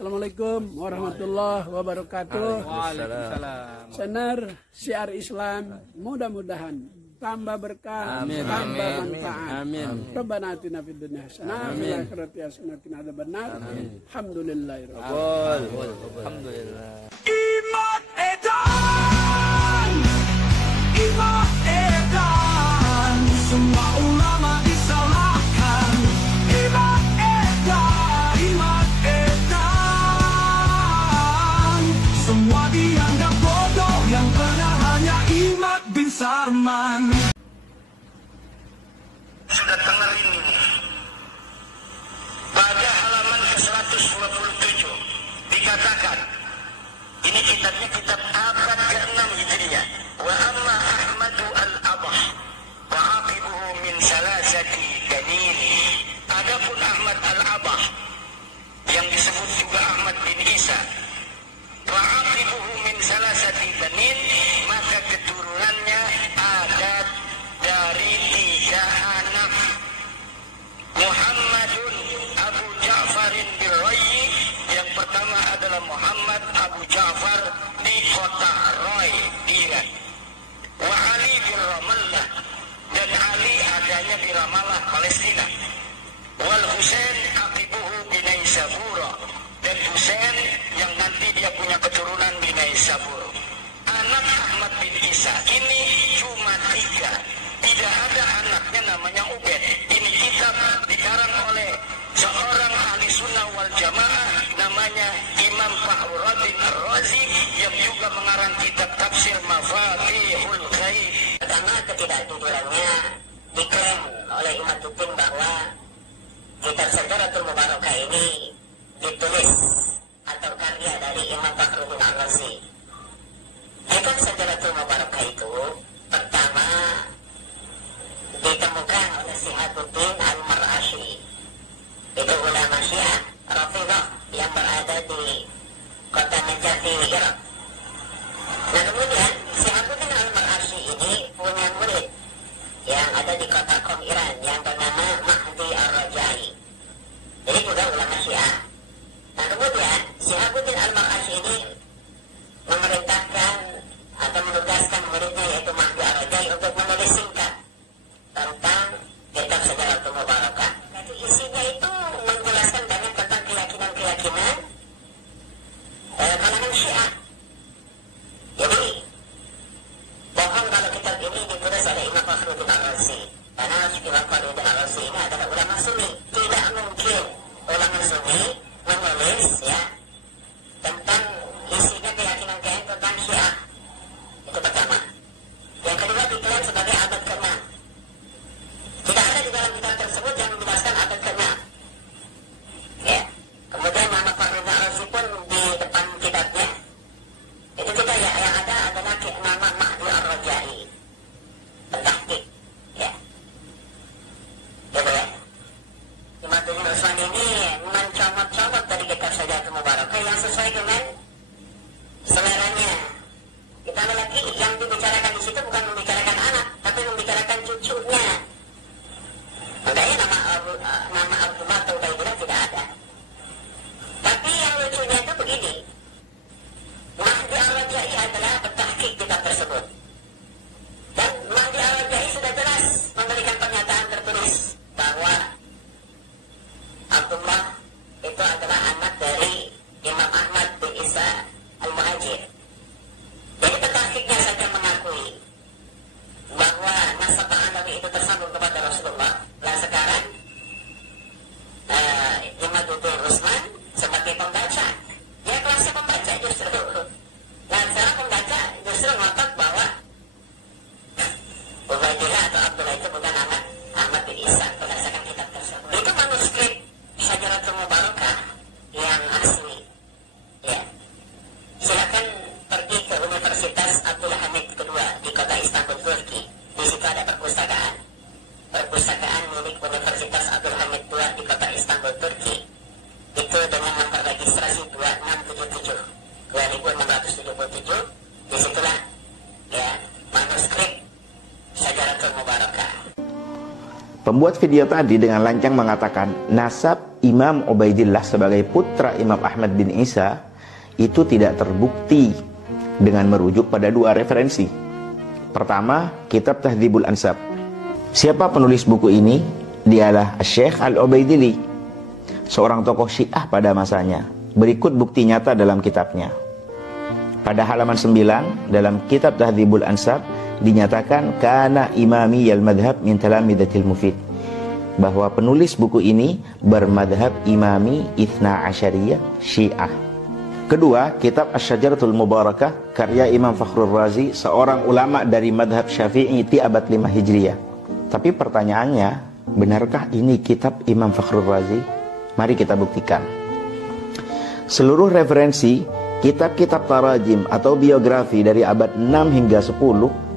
Assalamualaikum warahmatullahi wabarakatuh. Waalaikumsalam. Senar syiar Islam, mudah-mudahan tambah berkah, tambah manfaat. Rabbana atina fid dunya hasanah wa fil akhirati hasanah wa qina adzabannar. Alhamdulillahirabbil Alhamdulillah. Iman edan, iman edan, semua ulama disalahkan. Iman edan, iman edan, semua dianggap bodoh, yang benar hanya Imad bin Sarman. Sudah dengar ini pada halaman ke-127 dikatakan, ini kitabnya kitab abad ke-6 Hijriah. Wa amma Ahmadu al-Abah wa aqibuhu min salasati danin. Adapun Ahmad al-Abah yang disebut juga Ahmad bin Isa, wa aqibuhu min salasati danin, maka keturunannya ada dari 3 anak. Muhammadun Abu Ja'farin Birrayyi, yang pertama adalah Muhammad Abu Ja'far di kota Roy, di Iran. Wa Ali bin Ramallah, dan Ali adanya di Ramallah, Palestina. Wal Husain aqibuhu binai Sabura, dan Husain yang nanti dia punya keturunan binai Sabur. Anak Ahmad bin Isa ini cuma 3, tidak ada anaknya namanya Ubed. Ini kitab dikarang oleh seorang ahli sunnah wal jamaah namanya Imam Fakhruddin Ar-Razi, yang juga mengarang kitab tafsir Mafatihul Ghaib. Pertama, ketidakjujurannya diklaim oleh Imaduddin bahwa kitab Syajaratul Mubarakah ini ditulis atau karya dari Imam Fakhruddin Ar-Razi. Kitab Syajaratul Mubarakah itu pertama ditemukan oleh Shihabuddin Al-Mar'ashi, itu ulama Syiah Rafidhah yang berada di kota Najati, Irak. Nah, kemudian Shihabuddin Al-Mar'ashi ini punya murid yang ada di kota Qom, Iran, yang bernama Mahdi Ar-Rajai. Jadi juga ulama Syiah. Nah, kemudian Shihabuddin Al-Mar'ashi ini memerintahkan atau menugaskan muridnya yaitu Mahdi Ar-Rajai untuk menulis singkat tentang kitab Syajaratul Mubarakah. Jadi isinya itu menjelaskan banyak tentang keyakinan-keyakinan kalangan Syiah. Jadi bohong kalau kitab ini ditulis oleh Imam Fakhruddin Ar-Razi, karena Imam Fakhruddin Ar-Razi ini adalah ulama Sunni. Tidak mungkin ulama Sunni menulis ya tentang isinya keyakinan-keyakinan tentang Syiah. Itu pertama. Yang kedua, diklaim sebagai abad ke-6. Tidak ada di dalam kitab tersebut yang menjelaskan abad ke-6. Ya. Kemudian nama Fakhruddin Ar-Razi pun di depan kitabnya itu juga ya, yang ada adalah nama Mahdi Ar-Rajai, pentahqiq. Ya. Gitu ya. Imaduddin Usman ini mencomot-comot dari kitab Syajaratul Mubarakah. Pembuat video tadi dengan lancang mengatakan nasab Imam Ubaidillah sebagai putra Imam Ahmad bin Isa itu tidak terbukti dengan merujuk pada dua referensi. Pertama, kitab Tahdzibul Ansab. Siapa penulis buku ini? Dialah Syekh Al-Ubaidili, seorang tokoh Syiah pada masanya. Berikut bukti nyata dalam kitabnya. Pada halaman 9 dalam kitab Tahdzibul Ansab dinyatakan kana imami al-madhab min talamidatil mufid, bahwa penulis buku ini bermadhab imami Ithna Asyariyah Syiah. Kedua, kitab Asy-Syajaratul Mubarakah karya Imam Fakhrur Razi, seorang ulama dari madhab Syafi'i di abad 5 Hijriah. Tapi pertanyaannya, benarkah ini kitab Imam Fakhrur Razi? Mari kita buktikan. Seluruh referensi kitab-kitab tarajim atau biografi dari abad 6 hingga 10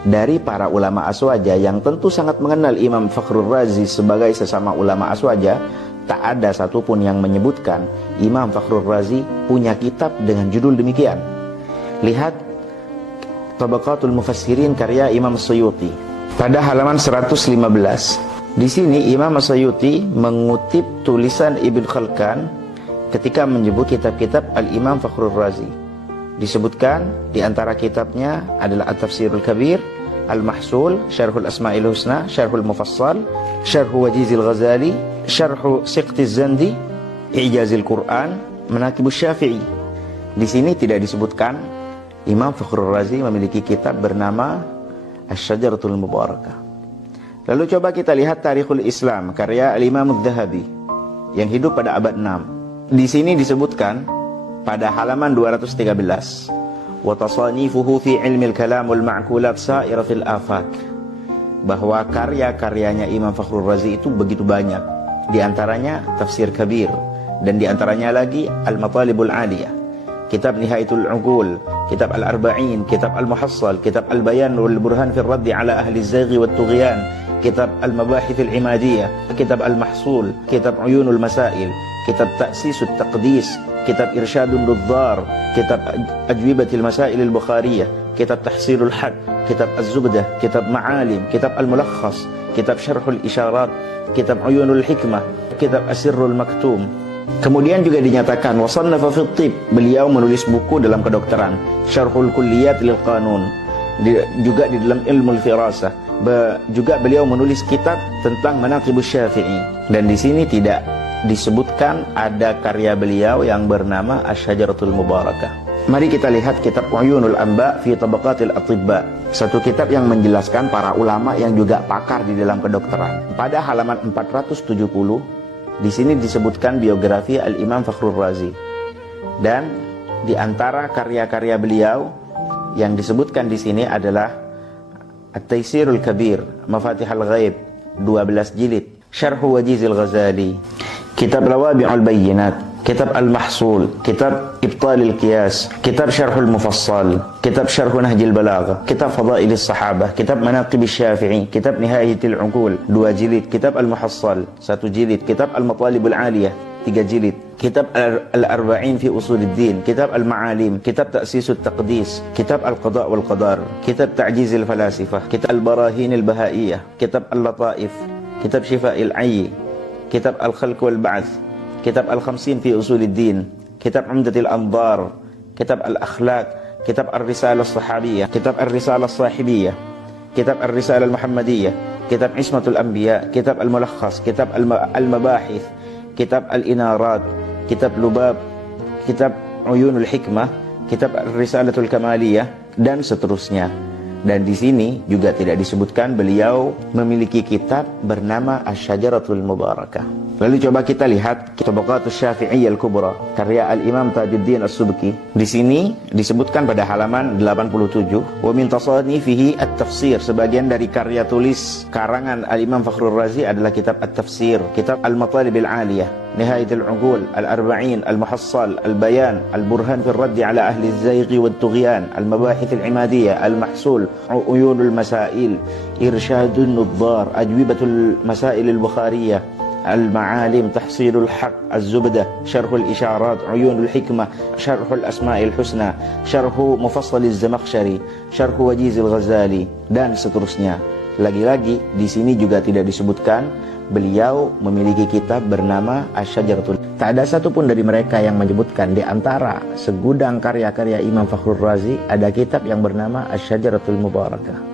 dari para ulama aswaja yang tentu sangat mengenal Imam Fakhrur Razi sebagai sesama ulama aswaja, tak ada satupun yang menyebutkan Imam Fakhrur Razi punya kitab dengan judul demikian. Lihat Tabaqatul Mufassirin karya Imam Suyuti pada halaman 115. Di sini Imam Suyuti mengutip tulisan Ibn Khalkan ketika menyebut kitab-kitab Al-Imam Fakhrur Razi. Disebutkan di antara kitabnya adalah At-Tafsirul Kabir, Al-Mahsul, Syarhul Asma'il Husna, Syarhul Mufassal, Syarhu Wajizil Ghazali, Syarhu Siqtiz Zandi, I'jazil Quran, Manaqibus Syafi'i. Di sini tidak disebutkan Imam Fakhrur Razi memiliki kitab bernama Asy-Syajaratul Mubarakah. Lalu coba kita lihat Tarikhul Islam karya Al-Imam Adz-Dzahabi yang hidup pada abad 6. Di sini disebutkan pada halaman 213, wa tasanifuhu fi ilmil kalam wal ma'kulat sa'iratil afak, bahwa karya-karyanya Imam Fakhrur Razi itu begitu banyak. Di antaranya Tafsir Kabir, dan di antaranya lagi Al-Matalibul Aliyah, kitab Nihayatul Uqul, kitab Al-Arba'in, kitab Al-Muhassal, kitab Al-Bayan wal Burhan fi Raddi ala ahli az-zaghi wat tughyan, kitab Al-Mabahith al-Imadiyah, kitab Al-Mahsul, kitab Uyunul Masail, kitab Ta'sisut Taqdis, kitab Irsyadun Nudzar, kitab Ajwibatil Masail al-Bukhariyah, kitab Tahsilul Had, kitab Az-Zubdah, kitab Ma'alim, kitab Al-Mulakhas, kitab Syarhul Isyarat, kitab Uyunul Hikmah, kitab Asirrul Maktum. Kemudian juga dinyatakan wasannafa fi Tib, beliau menulis buku dalam kedokteran, Syarhul Kulliyat lil Qanun, juga di dalam Ilmul Firasah. Juga beliau menulis kitab tentang Manaqibus Syafi'i, dan di sini tidak disebutkan ada karya beliau yang bernama Asy-Syajaratul Mubarakah. Mari kita lihat kitab Uyunul Anba fi Tabaqatil Atibba, satu kitab yang menjelaskan para ulama yang juga pakar di dalam kedokteran. Pada halaman 470 di sini disebutkan biografi Al-Imam Fakhrur Razi, dan di antara karya-karya beliau yang disebutkan di sini adalah At-Taysirul Kabir, Mafatihul Ghaib 12 jilid, Syarhu Wajizil Ghazali, kitab Lawabi'ul Bayyinat, kitab Al-Mahsul, kitab Ibtalil Qiyas, kitab Syarhul Mufassal, kitab Syarhu Nahjil Balaghah, kitab Fadailis Sahabah, kitab Manaqibus Syafi'i, kitab Nihayatul Uqul 2 jilid, kitab Al-Muhassal 1 jilid, kitab Al-Matalibul Aliyah 3 jilid, kitab Al-Arba'in fi Usuluddin, kitab Al-Ma'alim, kitab Ta'sisut Taqdis, kitab Al-Qada' wal Qadar, kitab Ta'jizil Falasifah, kitab Al-Barahin Al-Bahaiyah, kitab Al-Lataif, kitab Shifa'il Ayyi, kitab Al-Khalq wal Ba'th, kitab Al-Khamsin fi Usuluddin, kitab Umdatil Anzar, kitab Al-Akhlaq, kitab Ar-Risalah As-Sahabiyah, kitab Ar-Risalah As-Sahibiyah, kitab Ar-Risalah Al-Muhammadiyah, kitab Ismatul Anbiya, kitab Al-Mulakhas, kitab Al-Mabahith, kitab Al-Inarat, kitab Lubab, kitab Uyunul Hikmah, kitab Ar-Risalatul Kamaliyah, dan seterusnya. Dan di sini juga tidak disebutkan beliau memiliki kitab bernama Asy-Syajaratul Mubarakah. Lalu coba kita lihat Tabaqatus Syafi'iyyah Al-Kubra karya Al-Imam Tajuddin As-Subki. Di sini disebutkan pada halaman 87, wa min tasanifihi at-tafsir, sebagian dari karya tulis karangan Al-Imam Fakhrur Razi adalah kitab At-Tafsir, kitab Al-Matalibil Aliyah, Nihayatul Uqul, Al-Arba'in, Al-Muhassal, Al-Bayan, Al-Burhan fi Raddi ala ahli az-zayqi wat tughyan, Al-Mabahith al-Imadiyah, Al-Mahsul, Uyunul Masail, Irsyadun Nudzar, Ajwibatul Masail al-Bukhariyah, Al-Ma'alim, Tahsilul Haq, Az-Zubdah, Syarhul Isyarat, Uyunul Hikmah, Syarhul Asma'il Husna, Syarhu Mufassaliz Zamakhsyari, Syarhu Wajizil Ghazali, dan seterusnya. Lagi-lagi di sini juga tidak disebutkan beliau memiliki kitab bernama Asy-Syajaratul. Tak ada satupun dari mereka yang menyebutkan di antara segudang karya-karya Imam Fakhrur Razi ada kitab yang bernama Asy-Syajaratul Mubarakah.